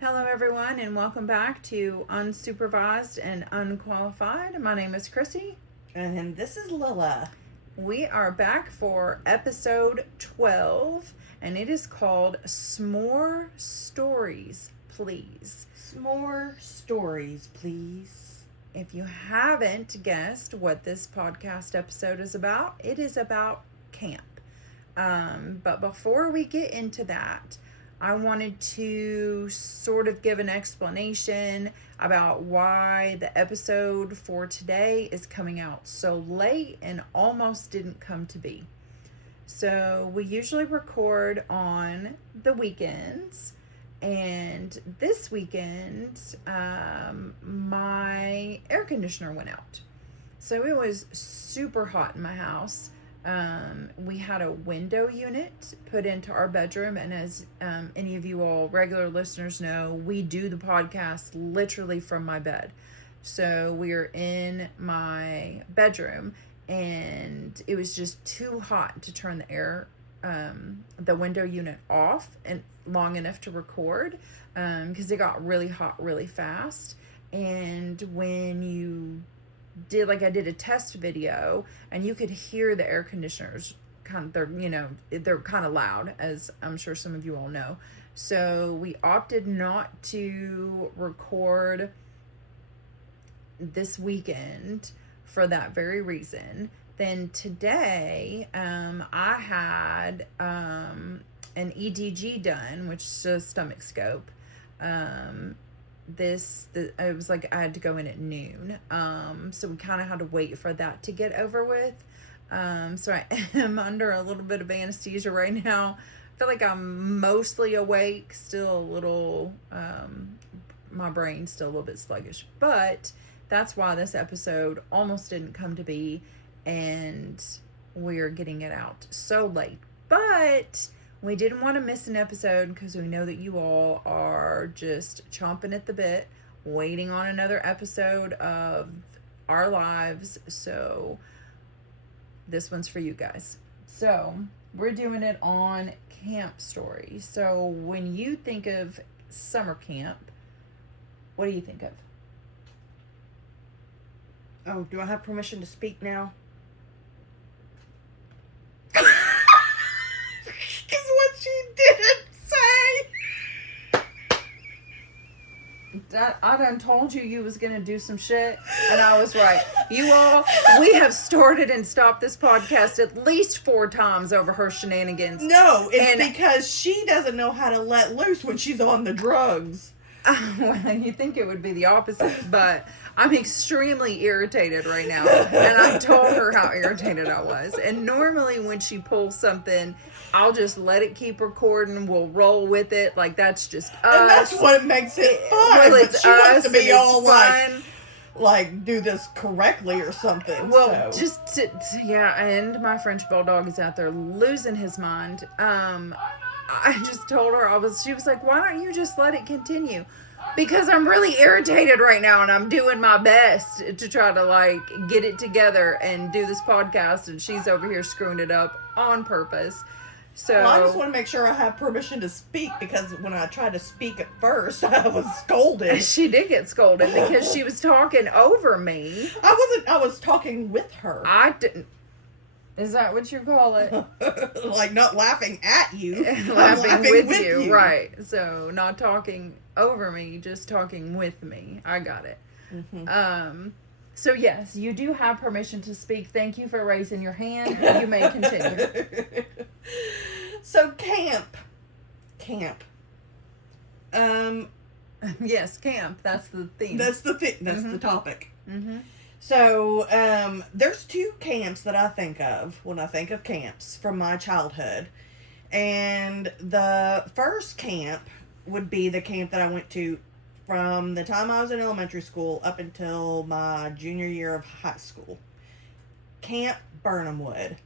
Hello, everyone, and welcome back to Unsupervised and Unqualified. My name is Chrissy. And this is Lila. We are back for episode 12, and it is called S'more Stories, Please. S'more stories, please. If you haven't guessed what this podcast episode is about, it is about camp. But before we get into that, I wanted to sort of give an explanation about why the episode for today is coming out so late and almost didn't come to be. So we usually record on the weekends, and this weekend my air conditioner went out. So it was super hot in my house. We had a window unit put into our bedroom, and as any of you all regular listeners know, we do the podcast literally from my bed. So we are in my bedroom, and it was just too hot to turn the window unit off and long enough to record, because it got really hot really fast. And when you I did a test video, and you could hear the air conditioners they're kind of loud, as I'm sure some of you all know. So we opted not to record this weekend for that very reason. Then today, I had an EDG done, which is a stomach scope. It was like I had to go in at noon, so we kind of had to wait for that to get over with. So I am under a little bit of anesthesia right now. I feel like I'm mostly awake, still a little my brain's still a little bit sluggish, but that's why this episode almost didn't come to be, and we're getting it out so late. But we didn't want to miss an episode because we know that you all are just chomping at the bit, waiting on another episode of our lives. So this one's for you guys. So we're doing it on camp stories. So when you think of summer camp, what do you think of? Oh, do I have permission to speak now? Because what she didn't say. I done told you was going to do some shit, and I was right. You all, we have started and stopped this podcast at least 4 times over her shenanigans. No, it's because she doesn't know how to let loose when she's on the drugs. Well, you think it would be the opposite, but I'm extremely irritated right now, and I told her how irritated I was. And normally when she pulls something, I'll just let it keep recording. We'll roll with it. Like, that's just us. And that's what makes it fun. Well, it's but she wants to be all fun. like do this correctly or something. Well, so. just yeah, and my French bulldog is out there losing his mind. I just told her, she was like, why don't you just let it continue? Because I'm really irritated right now, and I'm doing my best to try to get it together and do this podcast, and she's over here screwing it up on purpose. So well, I just want to make sure I have permission to speak, because when I tried to speak at first, I was scolded. She did get scolded because she was talking over me. I was talking with her. I didn't. Is that what you call it? Like, not laughing at you. laughing with you. Right. So, not talking over me, just talking with me. I got it. Mm-hmm. So, yes, you do have permission to speak. Thank you for raising your hand. You may continue. So, camp. Yes, camp. That's the theme. That's the thing. That's the topic. Mm-hmm. So, there's 2 camps that I think of when I think of camps from my childhood. And the first camp would be the camp that I went to from the time I was in elementary school up until my junior year of high school. Camp Burnhamwood.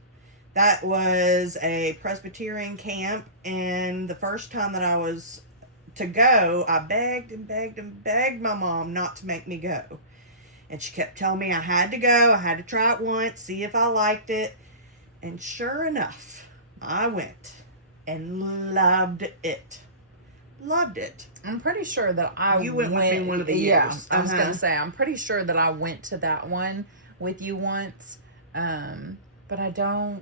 That was a Presbyterian camp, and the first time that I was to go, I begged and begged and begged my mom not to make me go. And she kept telling me I had to go, I had to try it once, see if I liked it. And sure enough, I went and loved it. loved it. I'm pretty sure that I You went with me one of the years. I was gonna say I'm pretty sure that I went to that one with you once, but I don't.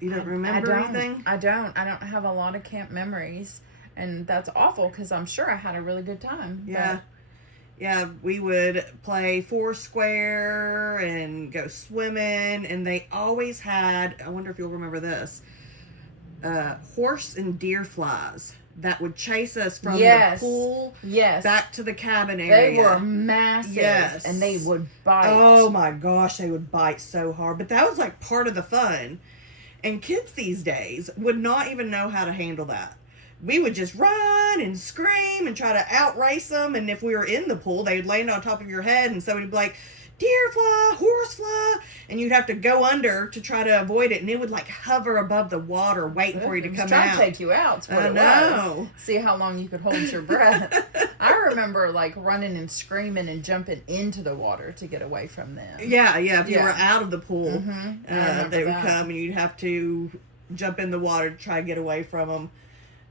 You don't remember anything? I don't have a lot of camp memories, and that's awful because I'm sure I had a really good time. Yeah. Yeah, we would play Foursquare and go swimming, and they always had, I wonder if you'll remember this, horse and deer flies that would chase us from the pool back to the cabin area. They were massive. Yes. And they would bite. Oh my gosh, they would bite so hard. But that was like part of the fun. And kids these days would not even know how to handle that. We would just run and scream and try to outrace them. And if we were in the pool, they'd land on top of your head, and somebody would be like, deer fly, horse fly, and you'd have to go under to try to avoid it, and it would like hover above the water waiting for you to come out. Trying to take you out. What it was. See how long you could hold your breath. I remember like running and screaming and jumping into the water to get away from them. Yeah. If you were out of the pool, they would come, and you'd have to jump in the water to try to get away from them.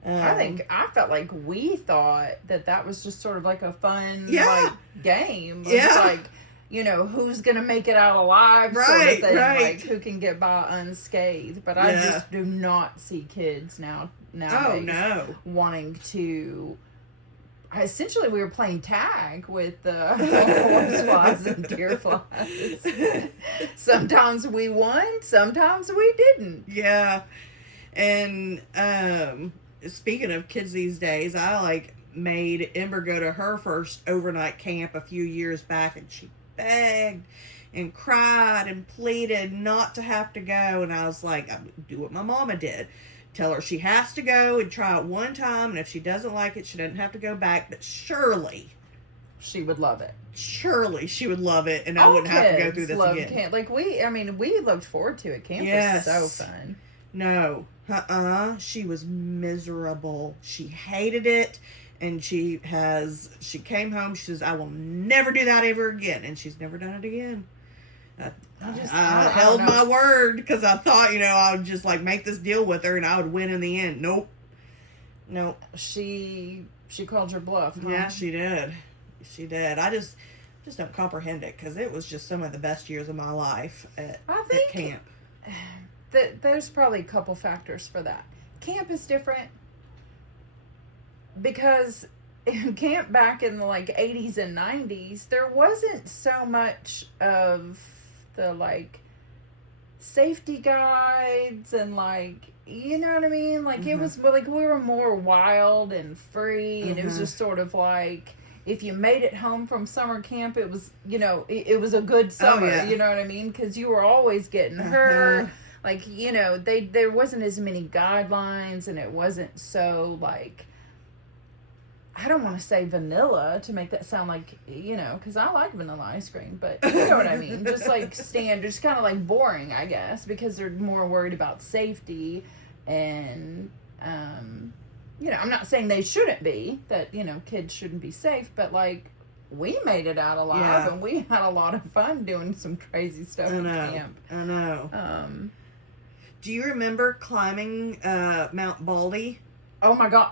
I felt like we thought that was just sort of like a fun like game. It's like, you know, who's gonna make it out alive, sort of thing. Like who can get by unscathed. But I just do not see kids nowadays wanting to. Essentially, we were playing tag with horse flies and deer flies. Sometimes we won, sometimes we didn't. Yeah, and speaking of kids these days, I like made Ember go to her first overnight camp a few years back, and she begged and cried and pleaded not to have to go. And I was like, I do what my mama did. Tell her she has to go and try it one time, and if she doesn't like it, she doesn't have to go back. But surely she would love it. Surely she would love it, and I wouldn't have to go through this again. Camp. Like we looked forward to it. Camp was so fun. No. She was miserable. She hated it, and she came home, she says, I will never do that ever again, and she's never done it again. I held my word because I thought, I would just like make this deal with her and I would win in the end. Nope. She called your bluff, huh? Yeah, she did. I just don't comprehend it, because it was just some of the best years of my life at camp. There's probably a couple factors for that. Camp is different because in camp back in the like 80s and 90s, there wasn't so much of the like safety guides and like, you know what I mean? Like it was like we were more wild and free, and it was just sort of like if you made it home from summer camp, it was, it was a good summer, you know what I mean? Because you were always getting hurt. Like, there wasn't as many guidelines, and it wasn't so, like, I don't want to say vanilla to make that sound like, because I like vanilla ice cream, but you know what I mean? Just, like, standard, just kind of, like, boring, I guess, because they're more worried about safety, and, I'm not saying they shouldn't be, that, kids shouldn't be safe, but, like, we made it out alive, and we had a lot of fun doing some crazy stuff in camp. I know. Do you remember climbing Mount Baldy? Oh my God.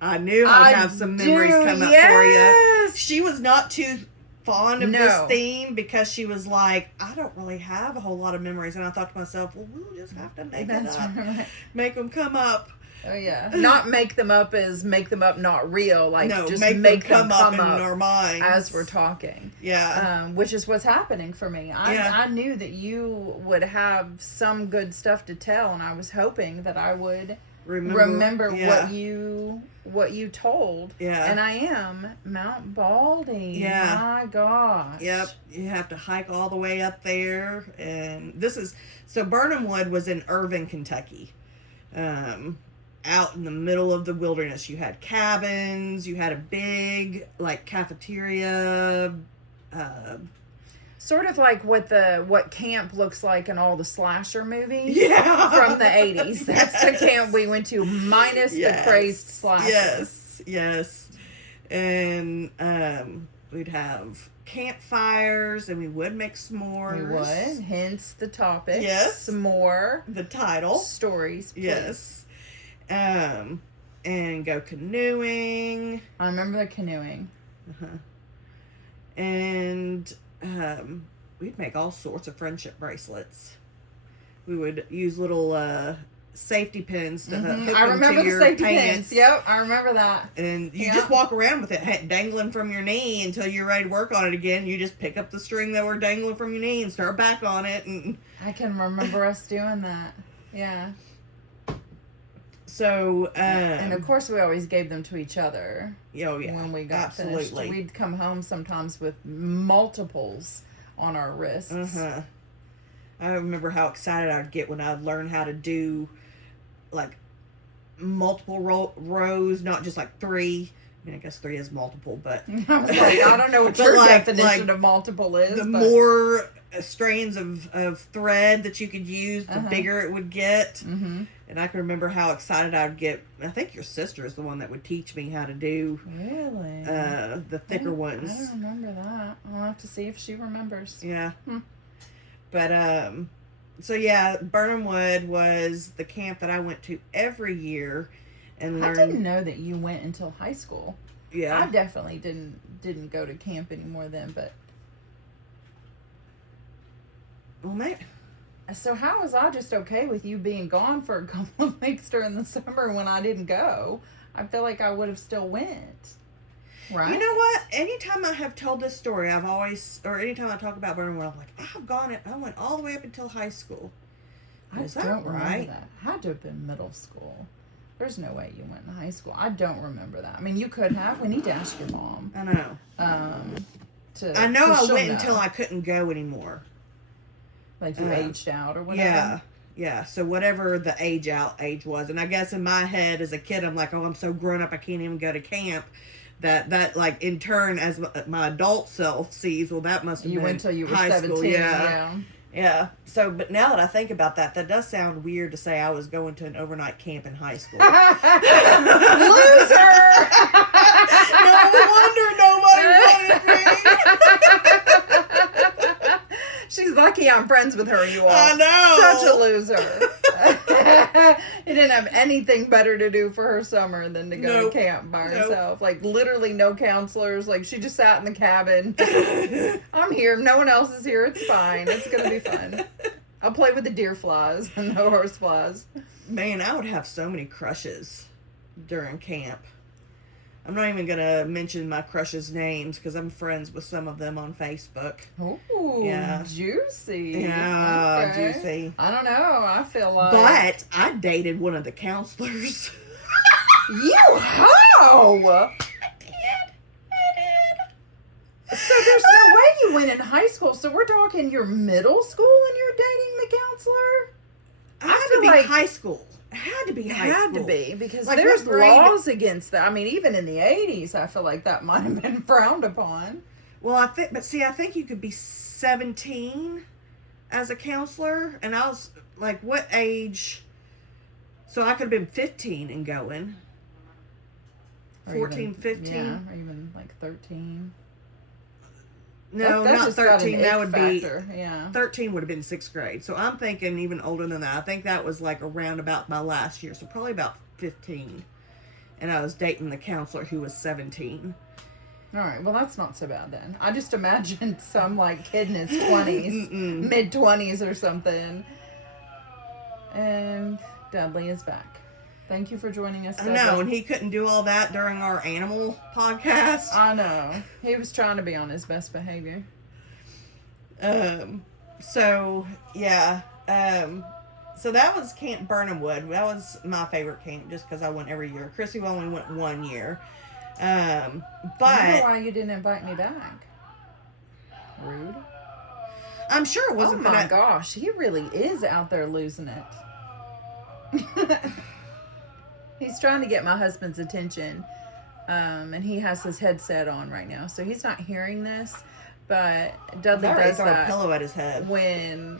I knew I'd have some memories come up for you. She was not too fond of this theme because she was like, I don't really have a whole lot of memories. And I thought to myself, well, we'll just have to make it up. Right. Make them come up. Oh, yeah. Not make them up as make them up, not real. Like, no, just make them come up in our minds. As we're talking. Yeah. Which is what's happening for me. I knew that you would have some good stuff to tell, and I was hoping that I would remember what you told. Yeah. And I am Mount Baldy. Yeah. My gosh. Yep. You have to hike all the way up there, and so Burnham Wood was in Irving, Kentucky. Out in the middle of the wilderness. You had cabins, you had a big like cafeteria, sort of like what camp looks like in all the slasher movies from the 80s. That's the camp we went to, minus the crazed slasher. Yes. And we'd have campfires, and we would make s'mores. We would, hence the topic. Yes. S'more. The title. Stories, please. Yes. and go canoeing. I remember the canoeing. And we'd make all sorts of friendship bracelets. We would use little safety pins to hook I them remember to the your safety pants. pins. Yep, I remember that. And you just walk around with it dangling from your knee until you're ready to work on it again. You just pick up the string that were dangling from your knee and start back on it. And I can remember us doing that. Yeah. so, And of course, we always gave them to each other. oh yeah, When we got absolutely. finished, we'd come home sometimes with multiples on our wrists. I remember how excited I'd get when I'd learn how to do like multiple rows, not just like 3. I mean, I guess 3 is multiple, but I was like, I don't know what But your like- definition like of multiple is. the but... more strands of thread that you could use, the bigger it would get. Mm-hmm. And I can remember how excited I'd get. I think your sister is the one that would teach me how to do Really? the thicker ones. I don't remember that. I'll have to see if she remembers. Yeah. But so yeah, Burnham Wood was the camp that I went to every year and I learned. didn't know that you went until high school. Yeah. I definitely didn't go to camp anymore then, but Well, mate. so how was I just okay with you being gone for a couple of weeks during the summer when I didn't go? I feel like I would have still went. Right? You know what? Anytime I have told this story, I've always, or anytime I talk about Burnham Wood, I'm like, I went all the way up until high school. I Is that don't remember right? that. Had to have been middle school. There's no way you went in high school. I don't remember that. I mean, you could have. We need to ask your mom. I know. I know 'cause I she'll went know. until I couldn't go anymore. Like you aged out or whatever. Yeah. Yeah. So whatever the age was. And I guess in my head as a kid, I'm like, oh, I'm so grown up, I can't even go to camp. That like in turn as my adult self sees, well, that must have You been went till you were high 17. school. Yeah. Yeah. So, but now that I think about that, that does sound weird to say I was going to an overnight camp in high school. Loser! No wonder nobody wanted me. She's lucky I'm friends with her, you all. I know. Such a loser. He didn't have anything better to do for her summer than to go Nope. to camp by Nope. herself. Like, literally no counselors. Like, she just sat in the cabin. I'm here. No one else is here. It's fine. It's going to be fun. I'll play with the deer flies and the horse flies. Man, I would have so many crushes during camp. I'm not even going to mention my crushes' names because I'm friends with some of them on Facebook. Ooh, Yeah. juicy. Yeah, Okay. juicy. I don't know. I feel like... But I dated one of the counselors. You how? So there's no way you went in high school. So we're talking your middle school and you're dating the counselor? I had to feel be like- high school. It had to be It high had school. to be because Like, there's what grade- laws against that. I mean, even in the 80s, I feel like that might have been frowned upon. Well, I think you could be 17 as a counselor, and I was like, what age? So I could have been 15 and going. Or 14, even, 15? Yeah, or even like 13. No, That not just got an 13. That ick would factor. Yeah. be 13 would have been 6th grade. So I'm thinking even older than that. I think that was like around about my last year, so probably about 15. And I was dating the counselor who was 17. All right, well, that's not so bad then. I just imagined some like kid in his 20s, mid 20s or something. And Dudley is back. Thank you for joining us, I Dudley. know, and he couldn't do all that during our animal podcast. I know. He was trying to be on his best behavior. So yeah. So that was Camp Burnham Wood. That was my favorite camp just because I went every year. Chrissy only went 1 year. I wonder But why you didn't invite me back. Rude. I'm sure it Oh wasn't my that gosh, he really is out there losing it. He's trying to get my husband's attention, and he has his headset on right now, so he's not hearing this. But Dudley I does throw a that pillow at his head. when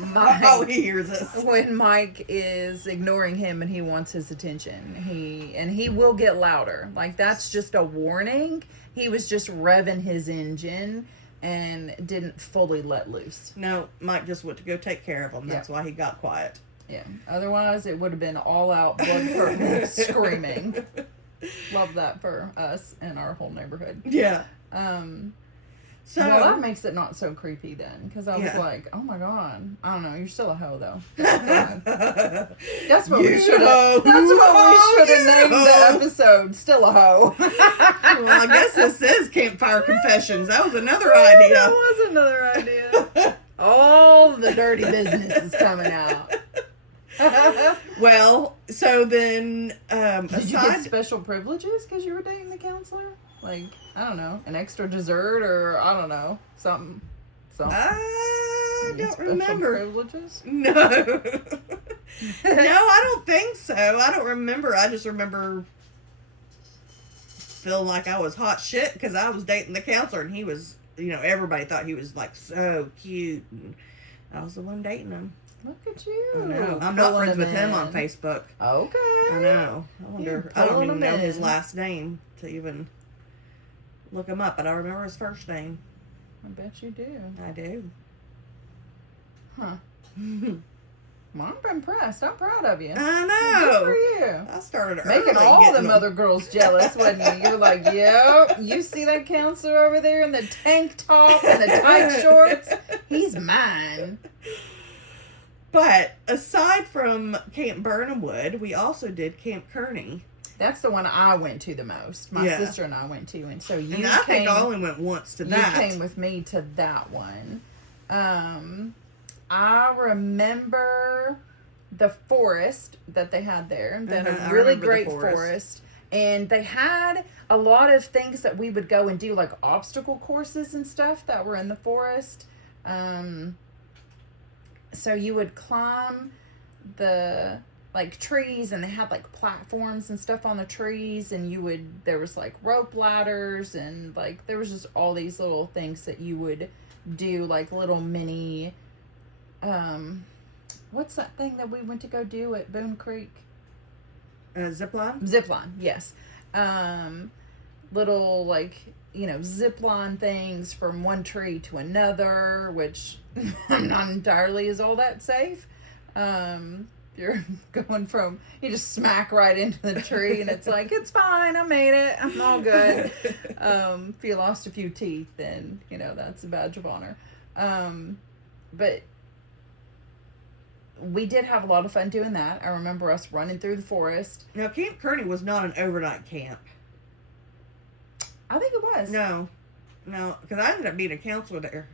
Oh, Mike, he hears us. when Mike is ignoring him and he wants his attention. He will get louder. Like, that's just a warning. He was just revving his engine and didn't fully let loose. No, Mike just went to go take care of him. That's why he got quiet. Yeah. Otherwise, it would have been all out blood curdling screaming. Love that for us and our whole neighborhood. Yeah. So well, that makes it not so creepy then, because I was like, "Oh my god, I don't know, you're still a hoe though." That's what we should have. That's what we should have named the episode. Still a hoe. Well, I guess this is Campfire Confessions. That was another idea. That was another idea. All the dirty business is coming out. Well, so then, did you get special privileges because you were dating the counselor? Like, I don't know, an extra dessert or I don't know, something. I don't special remember. Privileges? No. No, I don't think so. I don't remember. I just remember feeling like I was hot shit because I was dating the counselor and he was, everybody thought he was like so cute and I was the one dating him. Look at you. I know. I'm not friends with him on Facebook. Okay. I know. I wonder. I don't even know his last name to even look him up, but I remember his first name. I bet you do. I do. Huh. Well, I'm impressed. I'm proud of you. I know. Good for you. I started early. Making all them other girls jealous, wasn't you? You were like, yep, you see that counselor over there in the tank top and the tight shorts? He's mine. But aside from Camp Burnhamwood, we also did Camp Kearney. That's the one I went to the most. My sister and I went to, and so you and I think I only went once to that. You came with me to that one. I remember the forest that they had there. They had a really great forest. And they had a lot of things that we would go and do, like obstacle courses and stuff that were in the forest. So you would climb the trees, and they had like platforms and stuff on the trees, and there was like rope ladders, and like there was just all these little things that you would do, like little mini what's that thing that we went to go do at Boone Creek? Zipline, yes. Little zipline things from one tree to another, which I'm not entirely is all that safe. You're going from, you just smack right into the tree and it's like, it's fine, I made it, I'm all good. If you lost a few teeth, then, that's a badge of honor. But we did have a lot of fun doing that. I remember us running through the forest. Now, Camp Kearney was not an overnight camp. I think it was. No, because I ended up being a counselor there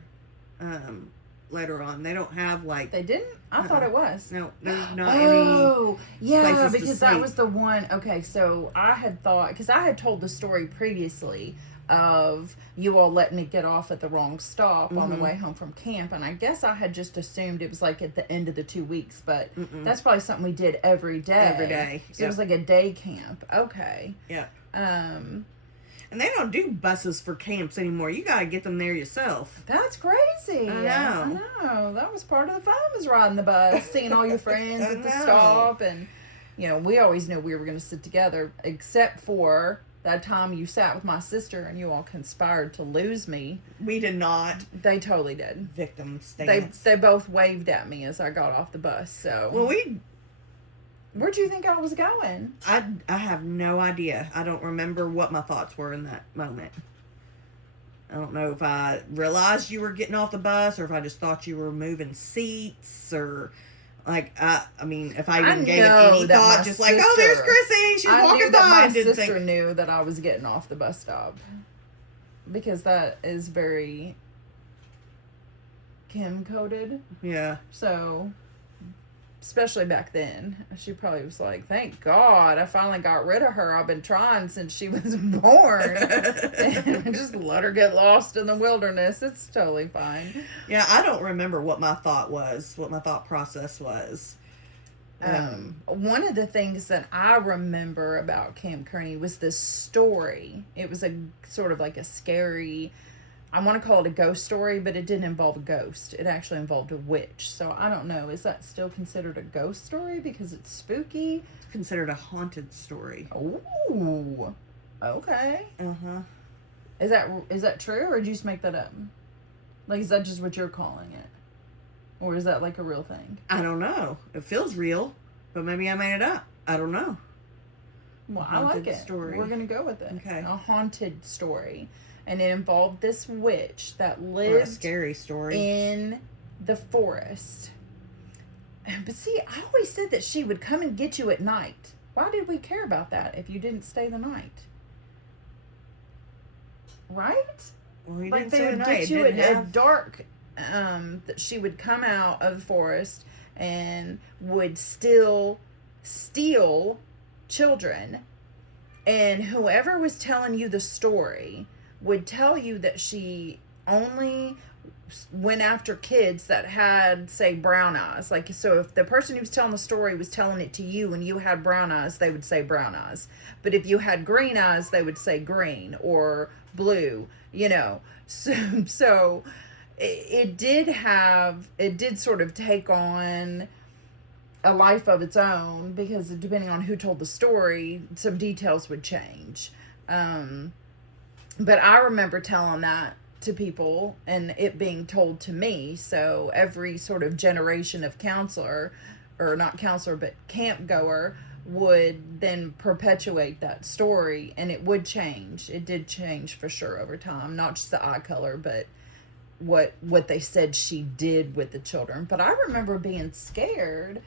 later on. They don't have They didn't? I thought it was. No, there's not any. Oh, yeah, because that was the one. Okay, so I had thought, because I had told the story previously of you all letting me get off at the wrong stop on the way home from camp, and I guess I had just assumed it was like at the end of the 2 weeks, but that's probably something we did every day. Every day. So it was like a day camp. Okay. Yeah. And they don't do buses for camps anymore. You got to get them there yourself. That's crazy. I know. That was part of the fun, was riding the bus, seeing all your friends at the stop. And, we always knew we were going to sit together, except for that time you sat with my sister and you all conspired to lose me. We did not. They totally did. Victim stance. They both waved at me as I got off the bus. So. Well, Where'd you think I was going? I have no idea. I don't remember what my thoughts were in that moment. I don't know if I realized you were getting off the bus or if I just thought you were moving seats or I mean, if I even gave it any thought, just like, oh, there's Chrissy. She's walking by. My sister knew that I was getting off the bus stop because that is very Kim coded. Yeah. So, especially back then, she probably was like, thank God I finally got rid of her. I've been trying since she was born. And just let her get lost in the wilderness. It's totally fine. Yeah, I don't remember what my thought process was. One of the things that I remember about Camp Kearney was this story. It was a sort of like a scary, I want to call it a ghost story, but it didn't involve a ghost. It actually involved a witch. So I don't know. Is that still considered a ghost story because it's spooky? It's considered a haunted story. Ooh. Okay. Uh-huh. Is that true, or did you just make that up? Like, is that just what you're calling it? Or is that like a real thing? I don't know. It feels real, but maybe I made it up. I don't know. Well, I like Haunted it. story. We're going to go with it. Okay. A haunted story. And it involved this witch that Or a lived scary story. in the forest. But see, I always said that she would come and get you at night. Why did we care about that if you didn't stay the night? Right? Well, he Like didn't they say would the get night. you Didn't at have- dark. That she would come out of the forest and would still steal children, and whoever was telling you the story would tell you that she only went after kids that had, say, brown eyes. Like, so if the person who was telling the story was telling it to you and you had brown eyes, they would say brown eyes. But if you had green eyes, they would say green or blue, you know. So it did sort of take on a life of its own, because depending on who told the story, some details would change. But I remember telling that to people and it being told to me. So every sort of generation of counselor, or not counselor, but camp goer, would then perpetuate that story, and it would change. It did change for sure over time, not just the eye color, but what they said she did with the children. But I remember being scared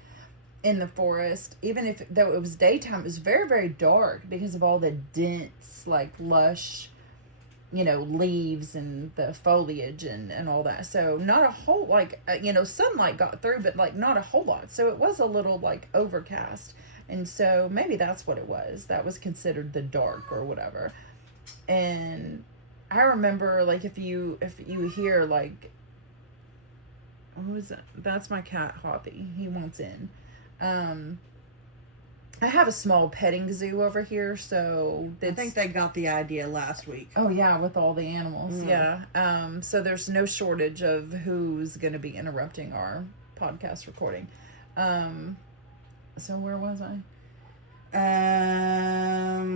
in the forest, even if though it was daytime. It was very, very dark because of all the dense, like, lush, you know, leaves and the foliage and all that. So not a whole, like, sunlight got through, but like not a whole lot. So it was a little like overcast. And so maybe that's what it was. That was considered the dark or whatever. And I remember, like, if you hear, like, what was that? That's my cat Hoppy. He wants in. I have a small petting zoo over here, so I think they got the idea last week. Oh yeah, with all the animals. Mm. Yeah. So there's no shortage of who's going to be interrupting our podcast recording. So where was I?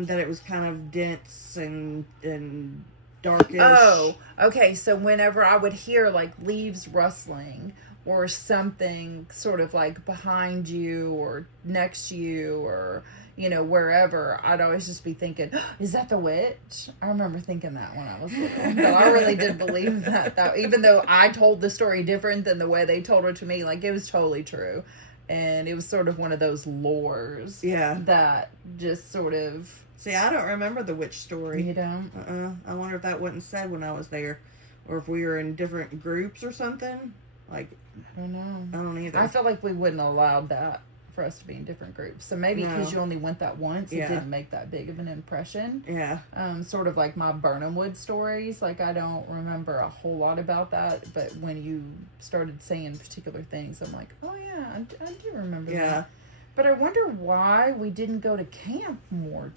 That it was kind of dense and darkish. Oh, okay. So whenever I would hear like leaves rustling or something sort of like behind you or next to you or, you know, wherever, I'd always just be thinking, is that the witch? I remember thinking that when I was little. But I really did believe that even though I told the story different than the way they told it to me, like, it was totally true. And it was sort of one of those lores. Yeah. That just sort of... See, I don't remember the witch story. You don't? I wonder if that wasn't said when I was there. Or if we were in different groups or something. Like, I don't know. I don't either. I felt like we wouldn't allow that for us to be in different groups. So maybe because you only went that once, it didn't make that big of an impression. Yeah. Sort of like my Burnham Wood stories. Like, I don't remember a whole lot about that. But when you started saying particular things, I'm like, oh yeah, I do remember that. But I wonder why we didn't go to camp more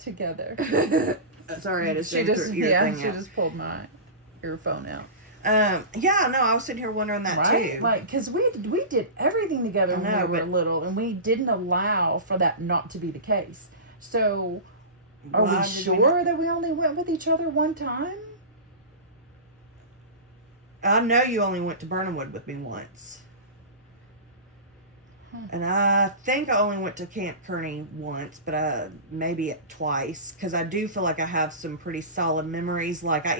together. Sorry, I just she just thing just pulled my earphone out. Yeah, no, I was sitting here wondering that too. Like, because we did everything together when we were little, and we didn't allow for that not to be the case. So, are we sure that we only went with each other one time? I know you only went to Burnham Wood with me once. And I think I only went to Camp Kearney once, but maybe twice, because I do feel like I have some pretty solid memories. Like, I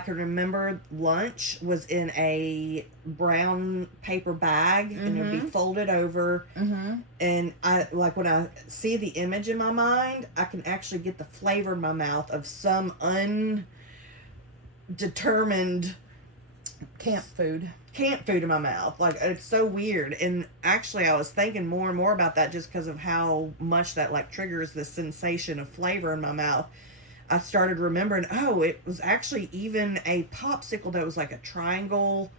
can remember lunch was in a brown paper bag, and it would be folded over. And when I see the image in my mind, I can actually get the flavor in my mouth of some undetermined camp food in my mouth. Like, it's so weird. And actually, I was thinking more and more about that just because of how much that, like, triggers the sensation of flavor in my mouth. I started remembering, it was actually even a popsicle that was like a triangle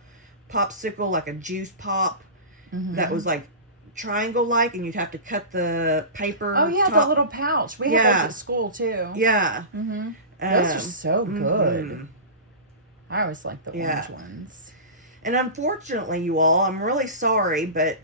popsicle, like a juice pop, that was like triangle-like, and you'd have to cut the paper. Oh yeah, the little pouch. We had those at school too. Yeah. Those are so good. I always like the orange ones. And unfortunately, you all, I'm really sorry, but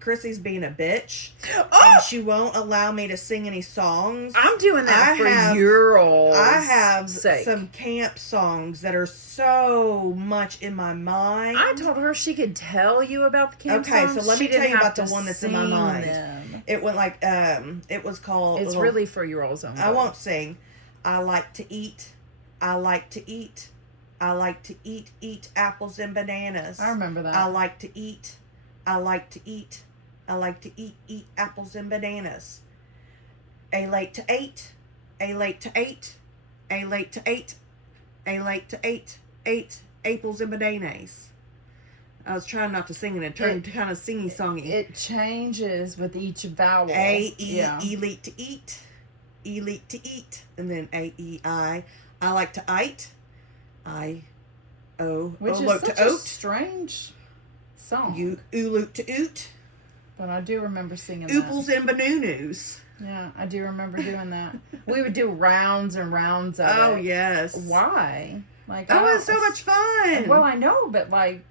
Chrissy's being a bitch. Oh! And she won't allow me to sing any songs. I'm doing that for your all's I have sake. some camp songs that are so much in my mind. I told her she could tell you about the camp songs. Okay, so let me She tell didn't you have about the to one that's in my sing mind. them. It went like, it was called... It's really for your all's own good. I won't sing. I like to eat. I like to eat. I like to eat apples and bananas. I remember that. I like to eat. I like to eat. I like to eat apples and bananas. A late to eight. A late to eight. A late to eight. A late to eight apples and bananas. I was trying not to sing it. It turned kind of singy-songy. It changes with each vowel. E late to eat. E late to eat. And then I like to eat. Which is such a strange song. You ooloot to oot. But I do remember singing that. Ooples and banoonus. Yeah, I do remember doing that. We would do rounds and rounds of it. Oh, yes. Why? Like, Oh, it's so much fun. Well, I know, but like...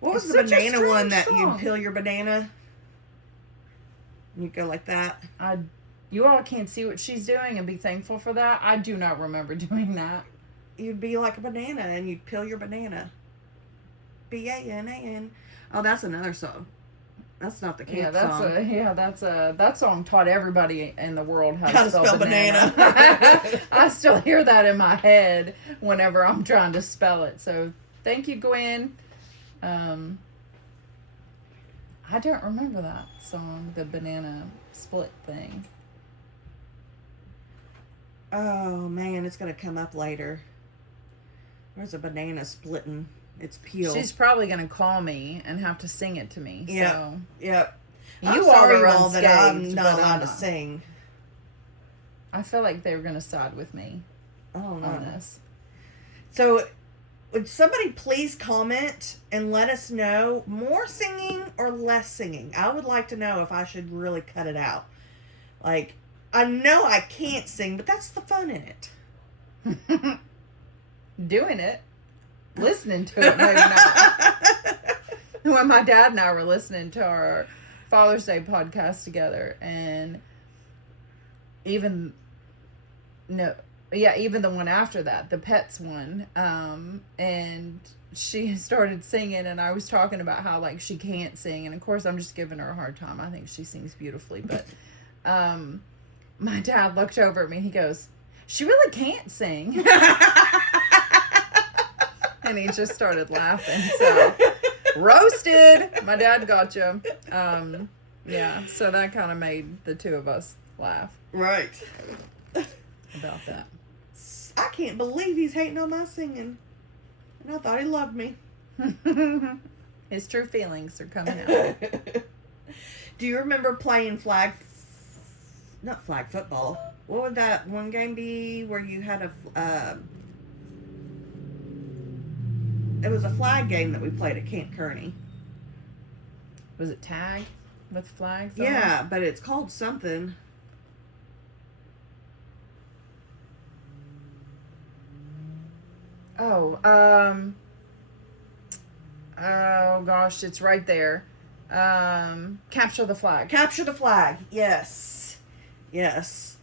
What was the banana one that you peel your banana? And you go like that? You all can't see what she's doing and be thankful for that. I do not remember doing that. You'd be like a banana and you'd peel your banana. B-A-N-A-N. Oh, that's another song. That's not the camp song. That song taught everybody in the world how to spell banana. I still hear that in my head whenever I'm trying to spell it. So thank you, Gwen. I don't remember that song, the banana split thing. Oh man, it's gonna come up later. There's a banana splitting. It's peeled. She's probably gonna call me and have to sing it to me. Yep. So. Yep. You I'm all sorry, are all, that I'm unscathed, not but allowed I'm to not. sing. I feel like they were gonna side with me Oh no. on this. So, would somebody please comment and let us know more singing or less singing? I would like to know if I should really cut it out. Like, I know I can't sing, but that's the fun in it. Doing it, listening to it, maybe not. When my dad and I were listening to our Father's Day podcast together, and even the one after that, the pets one, and she started singing, and I was talking about how like she can't sing, and of course I'm just giving her a hard time. I think she sings beautifully, but my dad looked over at me and he goes, "She really can't sing." And he just started laughing. So, roasted. My dad got you. Yeah, so that kind of made the two of us laugh. Right. About that. I can't believe he's hating on my singing. And I thought he loved me. His true feelings are coming out. Do you remember playing not flag football? What would that one game be where you had it was a flag game that we played at Camp Kearney. Was it tag with flags on? Yeah, but it's called something. Oh, oh gosh, it's right there. Capture the flag. Capture the flag. Yes. Yes.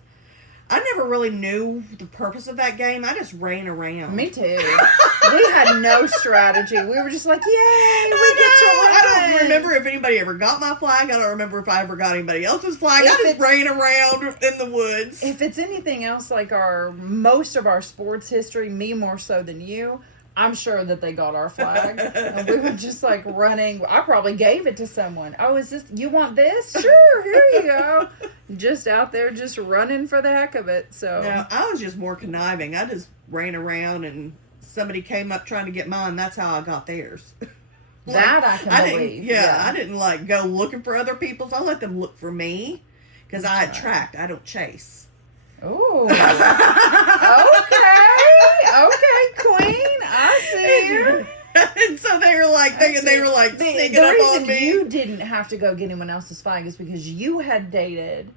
I never really knew the purpose of that game. I just ran around. Me too. We had no strategy. We were just like, yay, we get to run. I don't remember if anybody ever got my flag. I don't remember if I ever got anybody else's flag. I just ran around in the woods. If it's anything else like most of our sports history, me more so than you, I'm sure that they got our flag. And we were just like running. I probably gave it to someone. Oh, you want this? Sure, here you go. Just out there just running for the heck of it. So no, I was just more conniving. I just ran around and somebody came up trying to get mine. That's how I got theirs. That I can believe. I didn't like go looking for other people's. I let them look for me because I attract. I don't chase. Oh, okay, Queen. I see you. And so they were like, sneaking up on me. You didn't have to go get anyone else's flag is because you had dated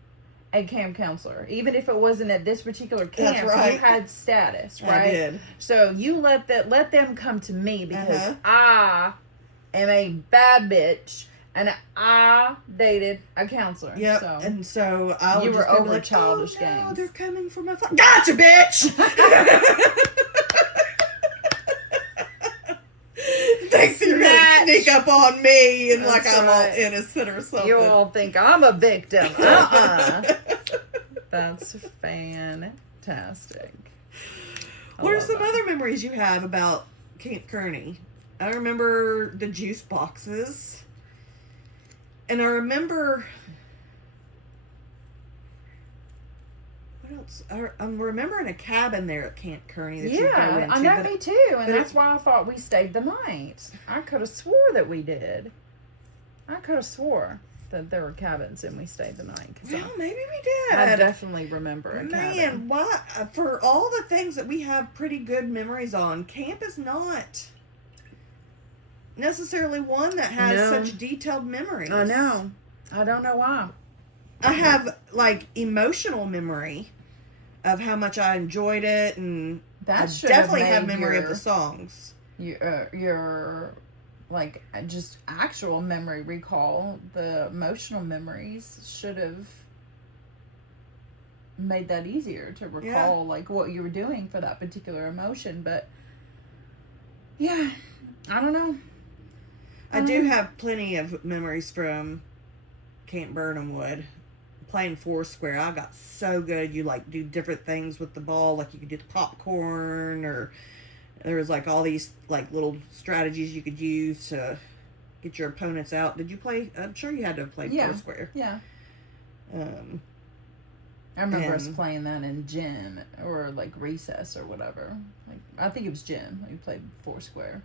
a camp counselor. Even if it wasn't at this particular camp, That's right. you had status, right? I did. So you let them come to me because Uh-huh. I am a bad bitch and I dated a counselor. Yep. So And so I you would were just go over like, childish oh, no, games. they're coming for my gotcha, bitch. Thanks, you're gonna Snatch. sneak up on me and That's like I'm all right. innocent or something. You all think I'm a victim. That's fantastic. What are love some that. other memories you have about Camp Kearney? I remember the juice boxes. And I remember... What else? I'm remembering a cabin there at Camp Kearney that you go Yeah, into. I know, but me too, and but that's why I thought we stayed the night. I could have swore that we did. I could have swore that there were cabins and we stayed the night. well, maybe we I did. definitely remember a cabin. Man, why? For all the things that we have pretty good memories on, camp is not necessarily one that has No. such detailed memories. I know. I don't know why. I have like emotional memory of how much I enjoyed it, and That I should definitely have have made memory of your- the songs. Your like just actual memory recall, the emotional memories should have made that easier to recall, like what you were doing for that particular emotion. But yeah, I don't know. I do have plenty of memories from Camp Burnhamwood. Playing Foursquare, I got so good. You like do different things with the ball, like you could do the popcorn, or there was like all these like little strategies you could use to get your opponents out. Did you play? I'm sure you had to play Foursquare. Yeah. Um, I remember us And- playing that in gym or like recess or whatever. Like I think it was gym. We played Foursquare.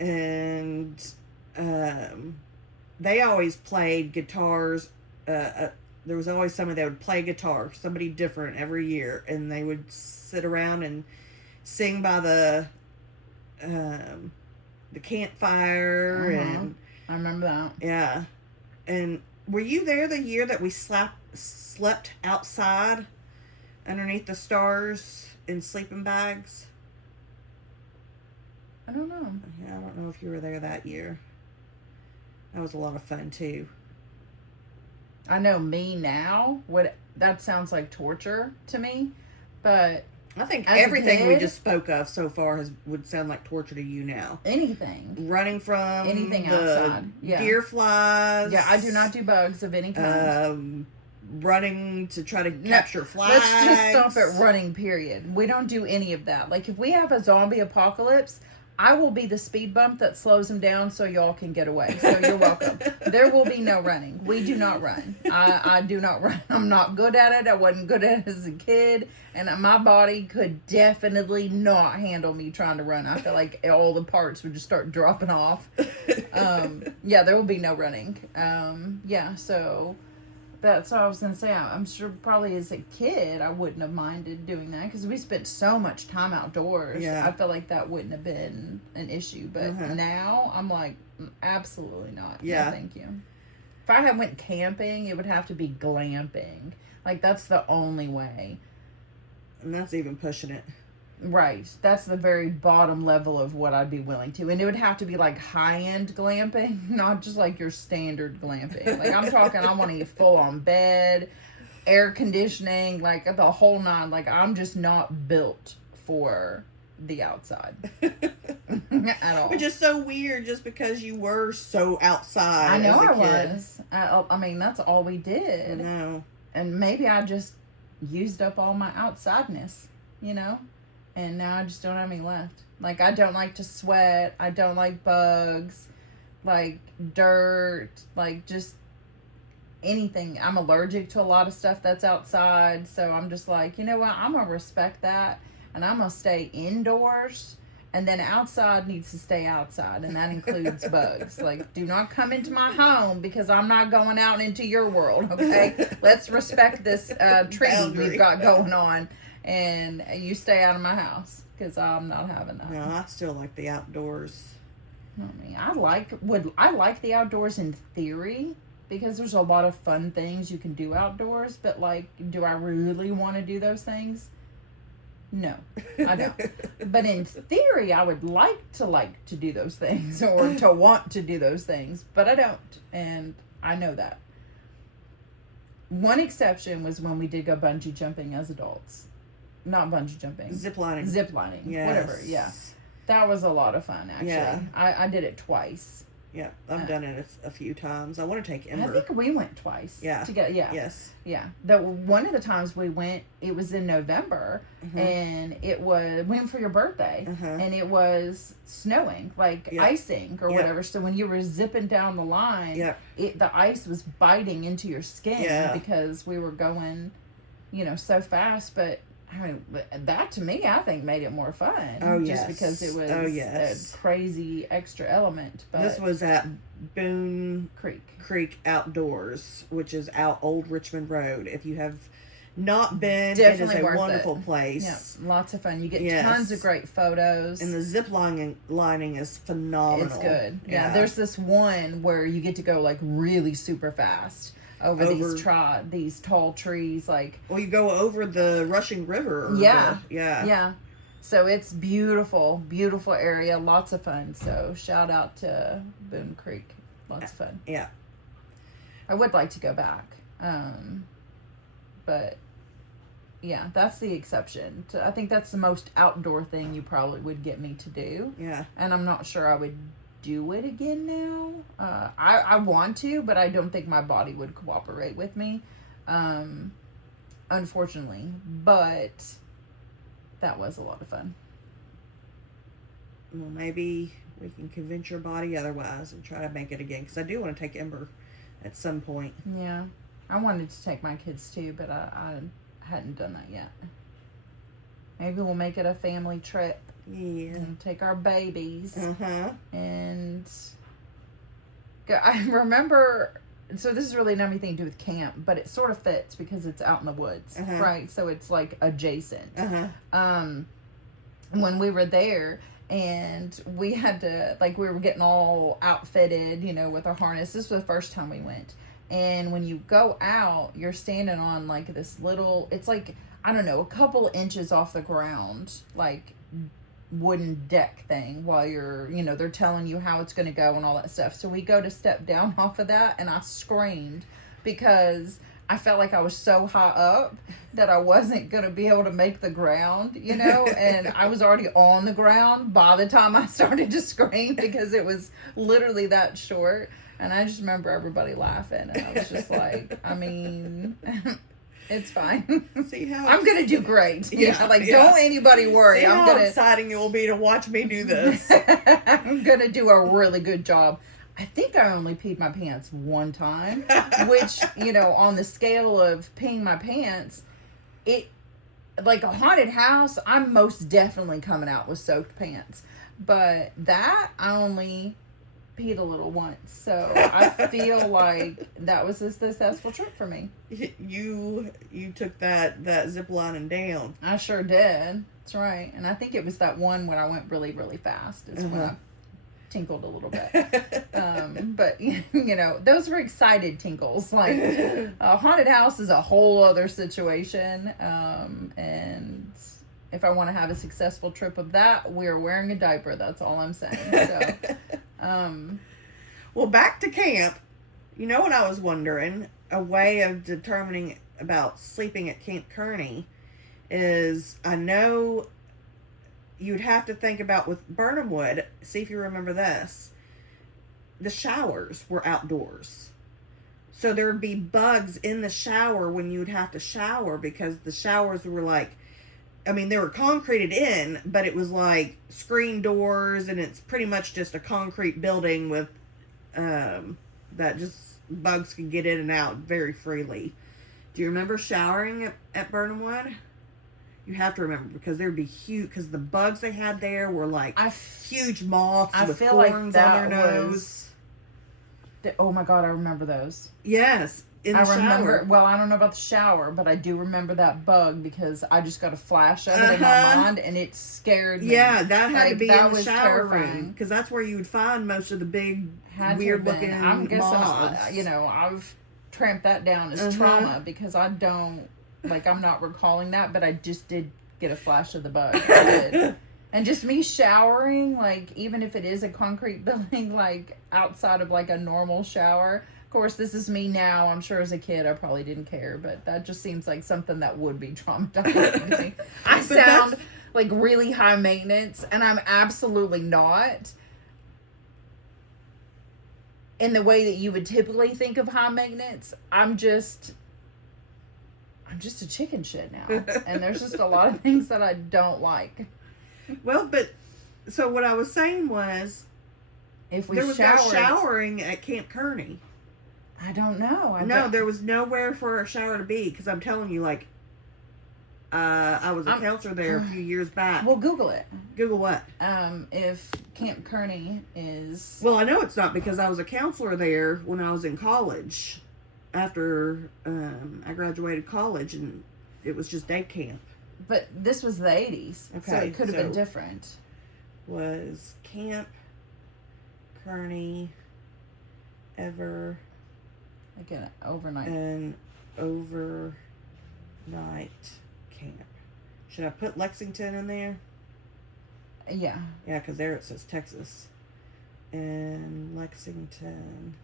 and they always played guitars. There was always somebody that would play guitar, somebody different every year, and they would sit around and sing by the campfire, and I remember that. yeah. And were you there the year that we slept outside underneath the stars in sleeping bags? I don't know. Yeah, I don't know if you were there that year. That was a lot of fun too. I know me now. That sounds like torture to me, but I think As a everything we kid- just spoke of so far would sound like torture to you now. anything. Running from Anything the outside, yeah. deer flies. Yeah, I do not do bugs of any kind. Running to try to capture flies. Let's just stop at running, period. We don't do any of that. Like, if we have a zombie apocalypse, I will be the speed bump that slows them down so y'all can get away. So you're welcome. There will be no running. We do not run. I do not run. I'm not good at it. I wasn't good at it as a kid. And my body could definitely not handle me trying to run. I feel like all the parts would just start dropping off. Yeah, there will be no running. Yeah, so... That's what I was going to say. I'm sure probably as a kid, I wouldn't have minded doing that because we spent so much time outdoors. Yeah. I feel like that wouldn't have been an issue. But now I'm like, absolutely not. Yeah. No, thank you. If I had went camping, it would have to be glamping. Like, that's the only way. And that's even pushing it. Right. That's the very bottom level of what I'd be willing to. And it would have to be like high-end glamping, not just like your standard glamping. Like, I'm talking, I want a full-on bed, air conditioning, like the whole nine. Like, I'm just not built for the outside at all. Which is so weird just because you were so outside. I know as a I kid. was. I mean, that's all we I did. know. And maybe I just used up all my outsideness, you know? And now I just don't have any left. Like, I don't like to sweat. I don't like bugs, like dirt, like just anything. I'm allergic to a lot of stuff that's outside. So I'm just like, you know what? I'm going to respect that. And I'm going to stay indoors. And then outside needs to stay outside. And that includes bugs. Like, do not come into my home because I'm not going out into your world, okay? Let's respect this treaty Boundary. we've got going on. And you stay out of my house because I'm not having that. No, I still like the outdoors. I mean, I like the outdoors in theory, because there's a lot of fun things you can do outdoors, but like, do I really want to do those things? No, I don't. But in theory, I would like to do those things or to want to do those things, but I don't, and I know that. One exception was when we did go bungee jumping as adults. Not bungee jumping. Zip lining. Zip lining. Yes. Whatever, yeah. That was a lot of fun, actually. Yeah. I did it twice. Yeah, I've done it a few times. I want to take Ember. I think we went twice. Yeah. Together, yeah. Yes. Yeah. One of the times we went, it was in November, and we went for your birthday, and it was snowing, like icing or whatever. So when you were zipping down the line, the ice was biting into your skin because we were going, so fast. But I mean, that to me, I think made it more fun. Oh, just because it was a crazy extra element. But this was at Boone Creek Outdoors, which is out Old Richmond Road. If you have not been, definitely it is a worth wonderful it. place. Yeah, lots of fun. You get tons of great photos. And the zip lining is phenomenal. It's good. Yeah, there's this one where you get to go like really super fast over these tall trees, like. Well, you go over the rushing river. Yeah. So it's beautiful, beautiful area, lots of fun. So shout out to Boone Creek, lots of fun. Yeah. I would like to go back, but yeah, that's the exception. I think that's the most outdoor thing you probably would get me to do. Yeah. And I'm not sure I would do it again now. I want to, but I don't think my body would cooperate with me, unfortunately. But that was a lot of fun. Well, maybe we can convince your body otherwise and try to make it again, because I do want to take Ember at some point. Yeah, I wanted to take my kids too, but I hadn't done that yet. Maybe we'll make it a family trip. Yeah. And take our babies. And go. I remember, so this is really not anything to do with camp, but it sort of fits because it's out in the woods, right? So it's like adjacent. When we were there, and we had to, like, we were getting all outfitted, with our harness. This was the first time we went. And when you go out, you're standing on like this little, it's like, I don't know, a couple inches off the ground, like wooden deck thing, while you're, they're telling you how it's going to go and all that stuff. So we go to step down off of that, and I screamed because I felt like I was so high up that I wasn't going to be able to make the ground, and I was already on the ground by the time I started to scream because it was literally that short. And I just remember everybody laughing, and I was just like, I mean, it's fine. See how I'm gonna do great. Don't anybody worry. See I'm how gonna exciting it will be to watch me do this. I'm gonna do a really good job. I think I only peed my pants one time, which, on the scale of peeing my pants, it, like a haunted house, I'm most definitely coming out with soaked pants. But that, I only peed a little once. So I feel like that was a successful trip for me. You took that zip lining down. I sure did. That's right. And I think it was that one when I went really, really fast is when I tinkled a little bit. But those were excited tinkles. Like a haunted house is a whole other situation. And if I want to have a successful trip of that, we're wearing a diaper. That's all I'm saying. So, well, back to camp. What I was wondering, a way of determining about sleeping at Camp Kearney is, I know you'd have to think about with Burnham Wood, see if you remember this, the showers were outdoors. So there would be bugs in the shower when you would have to shower, because the showers were like, they were concreted in, but it was like screen doors, and it's pretty much just a concrete building with, that just bugs could get in and out very freely. Do you remember showering at Burnham Wood? You have to remember, because there'd be huge, because the bugs they had there were like huge moths with thorns on their nose. Oh my God, I remember those. Yes. in I the remember, shower. well, I don't know about the shower, but I do remember that bug because I just got a flash of it in my Uh-huh. mind and it scared me. Yeah, that had to Like, be in that the was shower room terrifying. because that's where you would find most of the big, Had to have weird been. I'm looking guessing, moths. I've tramped that down as Uh-huh. trauma because I don't, like, I'm not recalling that, but I just did get a flash of the bug. I did. And just me showering, like, even if it is a concrete building, like, outside of, like, a normal shower. Of course, this is me now. I'm sure as a kid I probably didn't care, but that just seems like something that would be traumatizing to me. I But sound that's- like really high maintenance, and I'm absolutely not. In the way that you would typically think of high maintenance, I'm just a chicken shit now. And there's just a lot of things that I don't like. Well, but so what I was saying was If we there was no showered, showering at Camp Kearney. I don't know. No, there was nowhere for a shower to be because I'm telling you, like, I was a counselor there a few years back. Well, Google it. Google what? If Camp Kearney is... Well, I know it's not because I was a counselor there when I was in college. After I graduated college, and it was just day camp. But this was the 80s, so Okay, it could have been so- different. Was Camp Kearney ever Like an overnight. an overnight camp? Should I put Lexington in there? Yeah. Yeah, because there it says Texas. And Lexington,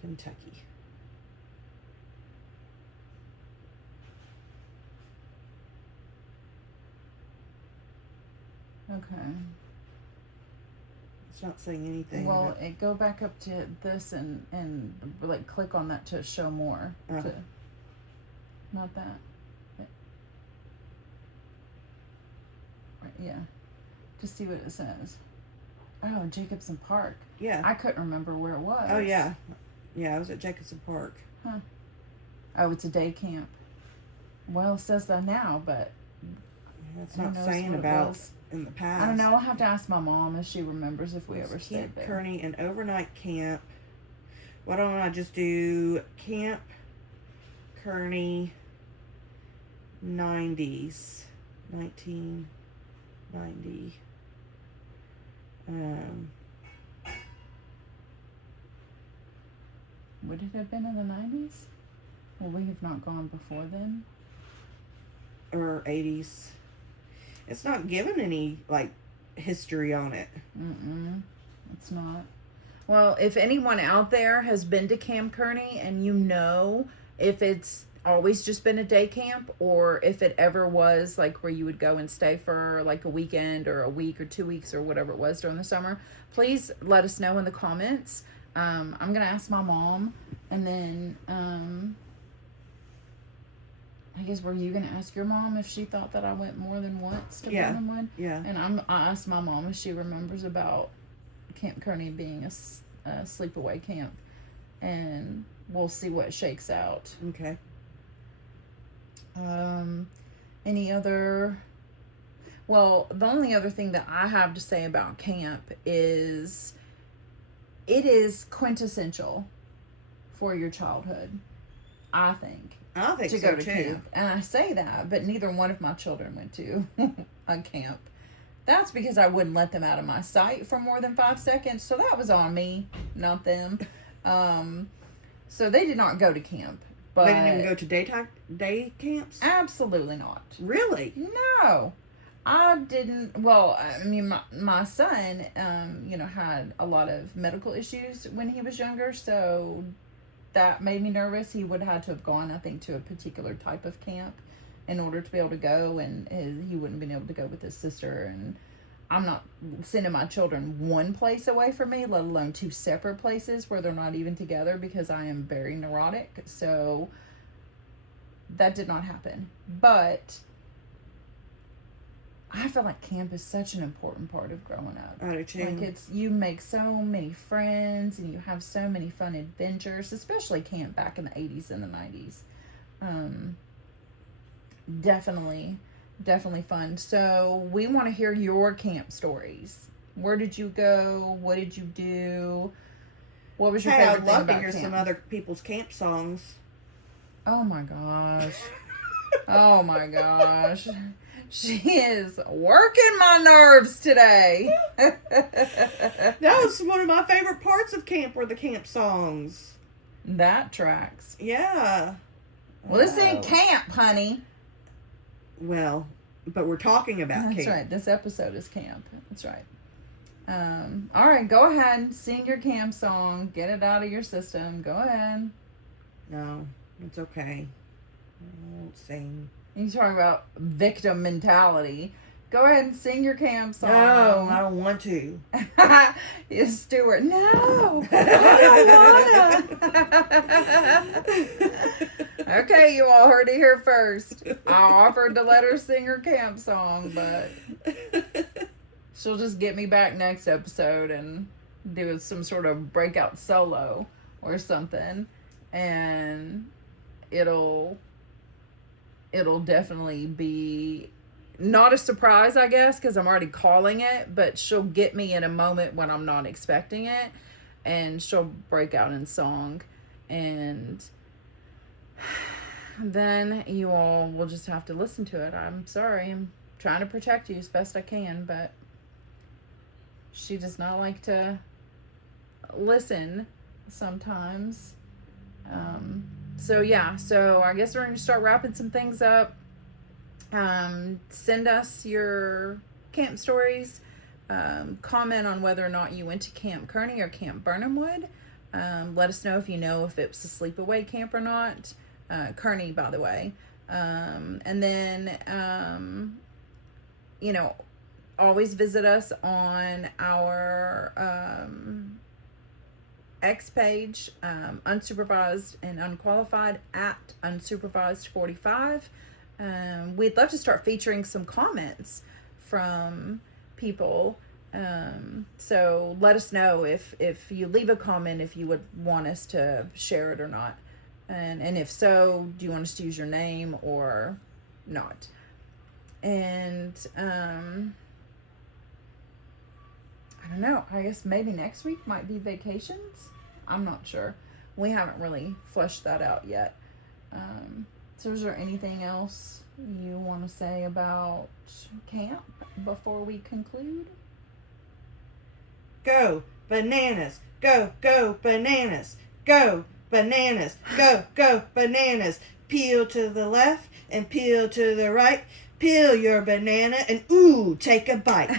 Kentucky. Okay. It's not saying anything. Well, go back up to this and like click on that to show more. Oh. Not that. Right, yeah. To see what it says. Oh, Jacobson Park. Yeah. I couldn't remember where it was. Oh, yeah. Yeah, I was at Jacobson Park. Oh, it's a day camp. Well, it says that now, but It's who not knows saying what it about was. in the past. I don't know. I'll have to ask my mom if she remembers if we ever Camp stayed there. Kearney, an overnight camp. Why don't I just do Camp Kearney 90s? 1990. Would it have been in the 90s? Well, we have not gone before then. Or 80s. It's not given any, like, history on it. It's not. Well, if anyone out there has been to Camp Kearney and you know if it's always just been a day camp or if it ever was like where you would go and stay for like a weekend or a week or 2 weeks or whatever it was during the summer, please let us know in the comments. I'm going to ask my mom, and then I guess were you going to ask your mom if she thought that I went more than once to Birmingham? Yeah. And I asked my mom if she remembers about Camp Kearney being a sleepaway camp, and we'll see what shakes out. Okay. Any other... Well, the only other thing that I have to say about camp is it is quintessential for your childhood, I think. I think To so go to too. camp. And I say that, but neither one of my children went to a camp. That's because I wouldn't let them out of my sight for more than 5 seconds. So that was on me, not them. So they did not go to camp. But They didn't even go to day camps? absolutely not. Really? No. I didn't. Well, I mean, my son, had a lot of medical issues when he was younger. So that made me nervous. He would have to have gone, I think, to a particular type of camp in order to be able to go, and he wouldn't have been able to go with his sister. And I'm not sending my children one place away from me, let alone 2 separate places where they're not even together, because I am very neurotic. So that did not happen. But I feel like camp is such an important part of growing up. I do too. Like, you make so many friends and you have so many fun adventures, especially camp back in the 80s and the 90s. Definitely fun. So we want to hear your camp stories. Where did you go? What did you do? What was your Hey, favorite I'd thing love to about hear camp? some other people's camp songs. Oh my gosh. Oh my gosh. She is working my nerves today. That was one of my favorite parts of camp were the camp songs. That tracks. Yeah. Well, this ain't Oh. camp, honey. Well, but we're talking about That's camp. right. This episode is camp. That's right. All right, go ahead. Sing your camp song. Get it out of your system. Go ahead. No, it's okay. I won't sing. You talking about victim mentality. Go ahead and sing your camp song. No, I don't want to. Yes, Stuart. No, I don't wanna. Okay, you all heard it here first. I offered to let her sing her camp song, but she'll just get me back next episode and do some sort of breakout solo or something, and it'll definitely be not a surprise, I guess, because I'm already calling it, but she'll get me in a moment when I'm not expecting it, and she'll break out in song, and then you all will just have to listen to it. I'm sorry. I'm trying to protect you as best I can, but she does not like to listen sometimes. So yeah, so I guess we're going to start wrapping some things up. Send us your camp stories. Comment on whether or not you went to Camp Kearney or Camp Burnhamwood. Let us know if you know if it was a sleepaway camp or not. Kearney, by the way. And then, always visit us on our X page, unsupervised and unqualified at unsupervised45. We'd love to start featuring some comments from people. So let us know if you leave a comment, if you would want us to share it or not. And if so, do you want us to use your name or not? And I don't know. I guess maybe next week might be vacations. I'm not sure. We haven't really fleshed that out yet. So is there anything else you want to say about camp before we conclude? Go bananas. Go bananas. Go bananas. Go bananas. Peel to the left and peel to the right. Peel your banana and ooh, take a bite.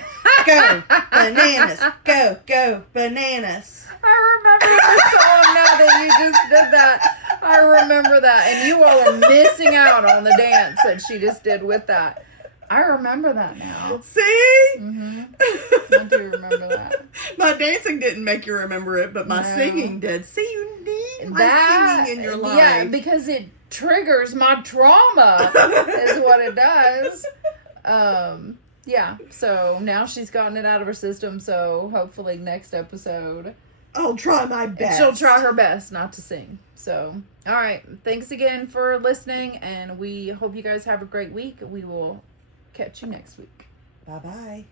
Go bananas. Go bananas. I remember the song now that you just did that. I remember that. And you all are missing out on the dance that she just did with that. I remember that now. See? Mm-hmm. I do remember that. My dancing didn't make you remember it, but my No. singing did. See, you need my singing in your life. Yeah, because it triggers my trauma is what it does. Yeah, so now she's gotten it out of her system, so hopefully next episode I'll try my best. she'll try her best not to sing. So, all right, thanks again for listening, and we hope you guys have a great week. We will catch you next week. Bye-bye.